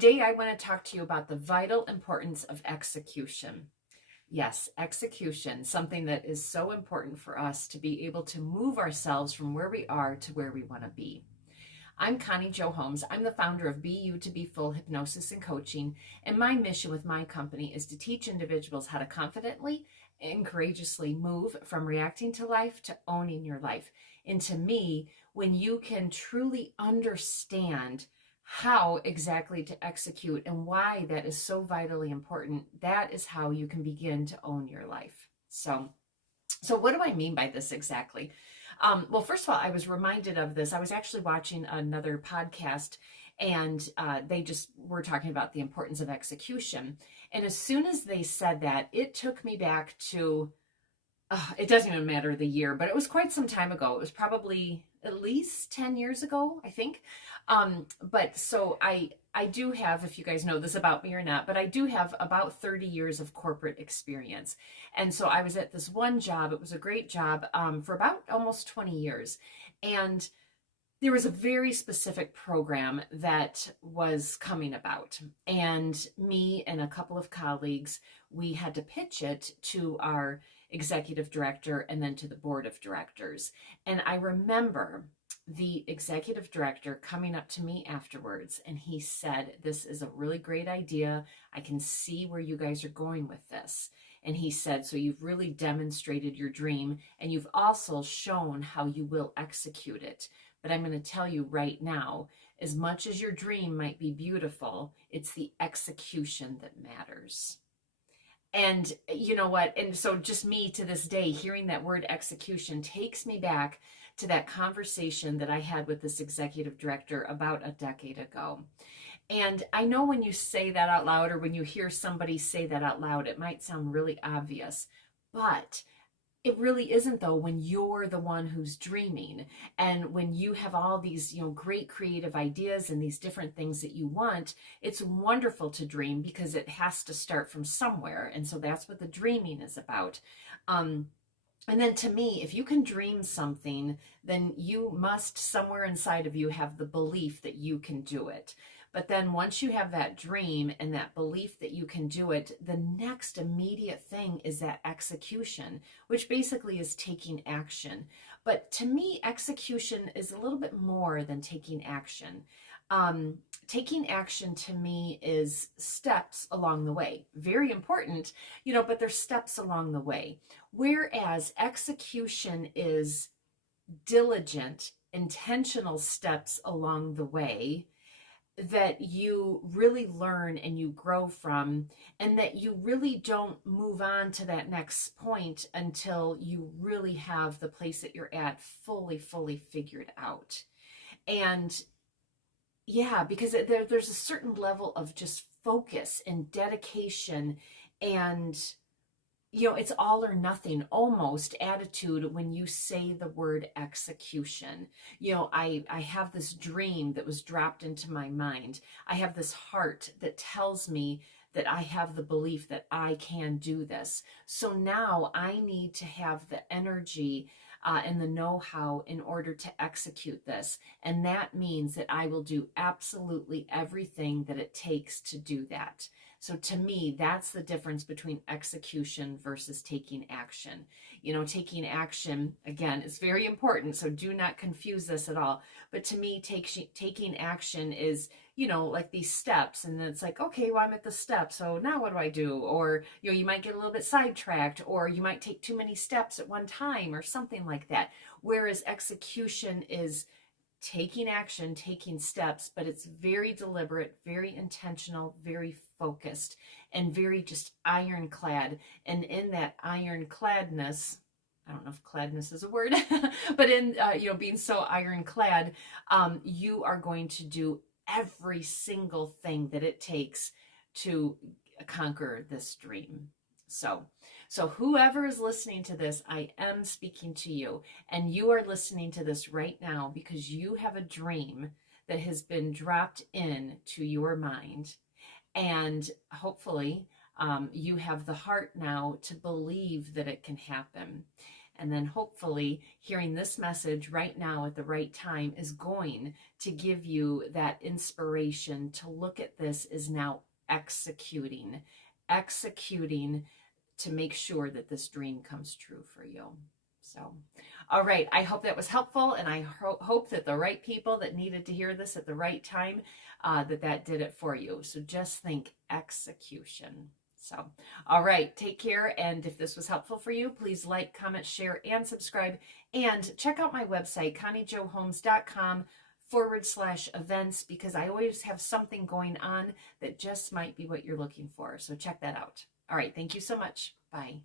Today, I want to talk to you about the vital importance of execution. Yes, execution, something that is so important for us to be able to move ourselves from where we are to where we want to be. I'm Connie Jo Holmes. I'm the founder of BU2BFULL Hypnosis and Coaching, and my mission with my company is to teach individuals how to confidently and courageously move from reacting to life to owning your life. And to me, when you can truly understand how exactly to execute and why that is so vitally important, that is how you can begin to own your life. So what do I mean by this exactly? Well, first of all, I was reminded of this. I was actually watching another podcast, and they just were talking about the importance of execution. And as soon as they said that, it took me back to, it doesn't even matter the year, but it was quite some time ago. It was probably at least 10 years ago, I think. But so I do have, if you guys know this about me or not, but I do have about 30 years of corporate experience. And so I was at this one job. It was a great job for about almost 20 years. And there was a very specific program that was coming about. And me and a couple of colleagues, we had to pitch it to our executive director and then to the board of directors. And I remember the executive director coming up to me afterwards, and he said, "This is a really great idea. I can see where you guys are going with this." And he said, "So you've really demonstrated your dream, and you've also shown how you will execute it. But I'm going to tell you right now, as much as your dream might be beautiful, it's the execution that matters." And you know what? And so just me to this day, hearing that word execution takes me back to that conversation that I had with this executive director about a decade ago. And I know when you say that out loud, or when you hear somebody say that out loud, it might sound really obvious, but it really isn't, though, when you're the one who's dreaming and when you have all these, great creative ideas and these different things that you want. It's wonderful to dream because it has to start from somewhere. And so that's what the dreaming is about. And then to me, if you can dream something, then you must somewhere inside of you have the belief that you can do it. But then once you have that dream and that belief that you can do it, the next immediate thing is that execution, which basically is taking action. But to me, execution is a little bit more than taking action. Taking action to me is steps along the way. Very important, but there's steps along the way. Whereas execution is diligent, intentional steps along the way that you really learn and you grow from, and that you really don't move on to that next point until you really have the place that you're at fully figured out. And yeah, because there's a certain level of just focus and dedication and it's all or nothing almost attitude when you say the word execution. I have this dream that was dropped into my mind. I have this heart that tells me that I have the belief that I can do this. So now I need to have the energy and the know-how in order to execute this. And that means that I will do absolutely everything that it takes to do that. So to me, that's the difference between execution versus taking action. Taking action, again, is very important, so do not confuse this at all. But to me, taking action is, like these steps, and then it's like, okay, well, I'm at the step, so now what do I do? Or, you might get a little bit sidetracked, or you might take too many steps at one time, or something like that. Whereas execution is taking action, taking steps, but it's very deliberate, very intentional, very focused, and very just ironclad. And in that ironcladness, I don't know if cladness is a word, but in, being so ironclad, you are going to do every single thing that it takes to conquer this dream. So whoever is listening to this, I am speaking to you, and you are listening to this right now because you have a dream that has been dropped into your mind, and hopefully you have the heart now to believe that it can happen. And then hopefully hearing this message right now at the right time is going to give you that inspiration to look at this as now executing to make sure that this dream comes true for you. So, all right, I hope that was helpful, and I hope that the right people that needed to hear this at the right time, that did it for you. So just think execution. So, all right, take care. And if this was helpful for you, please like, comment, share, and subscribe. And check out my website, ConnieJoHolmes.com/events, because I always have something going on that just might be what you're looking for. So check that out. All right, thank you so much. Bye.